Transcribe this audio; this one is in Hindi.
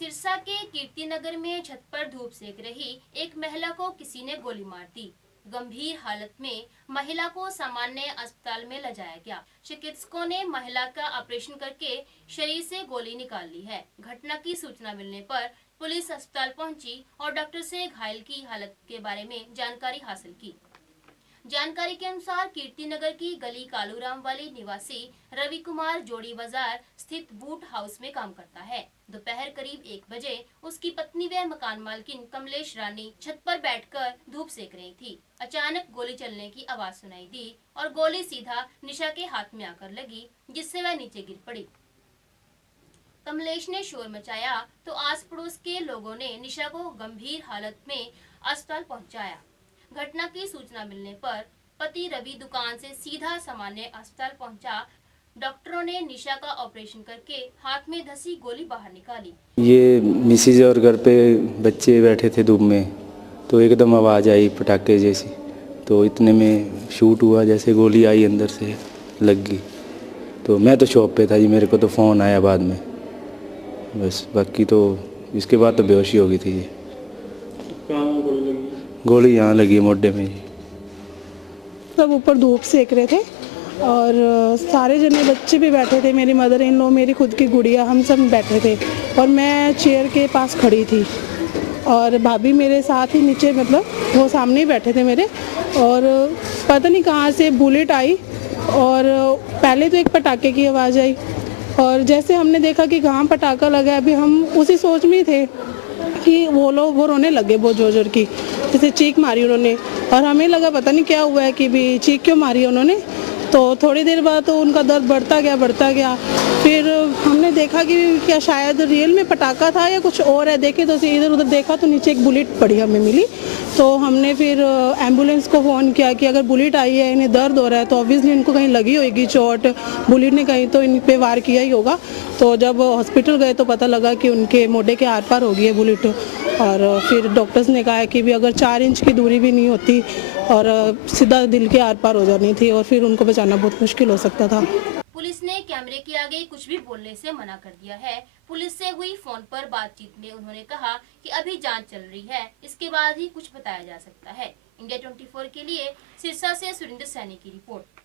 सिरसा के कीर्तिनगर में छत पर धूप सेक रही एक महिला को किसी ने गोली मार दी। गंभीर हालत में महिला को सामान्य अस्पताल में ले जाया गया। चिकित्सकों ने महिला का ऑपरेशन करके शरीर से गोली निकाल ली है। घटना की सूचना मिलने पर पुलिस अस्पताल पहुंची और डॉक्टर से घायल की हालत के बारे में जानकारी हासिल की। जानकारी के अनुसार कीर्तिनगर की गली कालूराम वाली निवासी रवि कुमार जोड़ी बाजार स्थित बूट हाउस में काम करता है। दोपहर करीब 1 बजे उसकी पत्नी व मकान मालकिन कमलेश रानी छत पर बैठकर धूप सेक रही थी। अचानक गोली चलने की आवाज सुनाई दी और गोली सीधा निशा के हाथ में आकर लगी, जिससे वह नीचे गिर पड़ी। कमलेश ने शोर मचाया तो आस पड़ोस के लोगों ने निशा को गंभीर हालत में अस्पताल पहुंचाया। घटना की सूचना मिलने पर पति रवि दुकान से सीधा सामान्य अस्पताल पहुंचा। डॉक्टरों ने निशा का ऑपरेशन करके हाथ में धसी गोली बाहर निकाली। ये मिसेज और घर पे बच्चे बैठे थे धूप में, तो एकदम आवाज़ आई पटाखे जैसी, तो इतने में शूट हुआ, जैसे गोली आई अंदर से लग गई। तो मैं तो शॉप पे था जी, मेरे को तो फ़ोन आया बाद में, बस। बाकी तो इसके बाद तो बेहोशी हो गई थी जी। गोली यहाँ लगी है मोढे में जी। सब ऊपर धूप सेक रहे थे और सारे जने बच्चे भी बैठे थे, मेरी मदर इन लॉ, मेरी खुद की गुड़िया, हम सब बैठे थे और मैं चेयर के पास खड़ी थी और भाभी मेरे साथ ही नीचे, मतलब वो सामने ही बैठे थे मेरे। और पता नहीं कहाँ से बुलेट आई और पहले तो एक पटाखे की आवाज़ आई और जैसे हमने देखा कि कहाँ पटाखा लगा, अभी हम उसी सोच में थे कि वो रोने लगे बहुत जोर जोर की, जैसे चीख मारी उन्होंने और हमें लगा पता नहीं क्या हुआ है कि भी चीख क्यों मारी उन्होंने। तो थोड़ी देर बाद तो उनका दर्द बढ़ता गया। फिर हमने देखा कि क्या शायद रियल में पटाखा था या कुछ और है। देखे तो इधर उधर देखा तो नीचे एक बुलेट पड़ी हमें मिली। तो हमने फिर एम्बुलेंस को फ़ोन किया कि अगर बुलेट आई है, इन्हें दर्द हो रहा है, तो ऑब्वियसली इनको कहीं लगी होगी चोट, बुलेट ने कहीं तो इन पे वार किया ही होगा। तो जब हॉस्पिटल गए तो पता लगा कि उनके मोढे के आर पार हो गई है बुलेट। और फिर डॉक्टर्स ने कहा कि भी अगर 4 इंच की दूरी भी नहीं होती और सीधा दिल के आर पार हो जानी थी और फिर उनको बचाना बहुत मुश्किल हो सकता था। पुलिस ने कैमरे के आगे कुछ भी बोलने से मना कर दिया है। पुलिस से हुई फोन पर बातचीत में उन्होंने कहा कि अभी जांच चल रही है, इसके बाद ही कुछ बताया जा सकता है। इंडिया 24 के लिए सिरसा से सुरेंद्र सैनी की रिपोर्ट।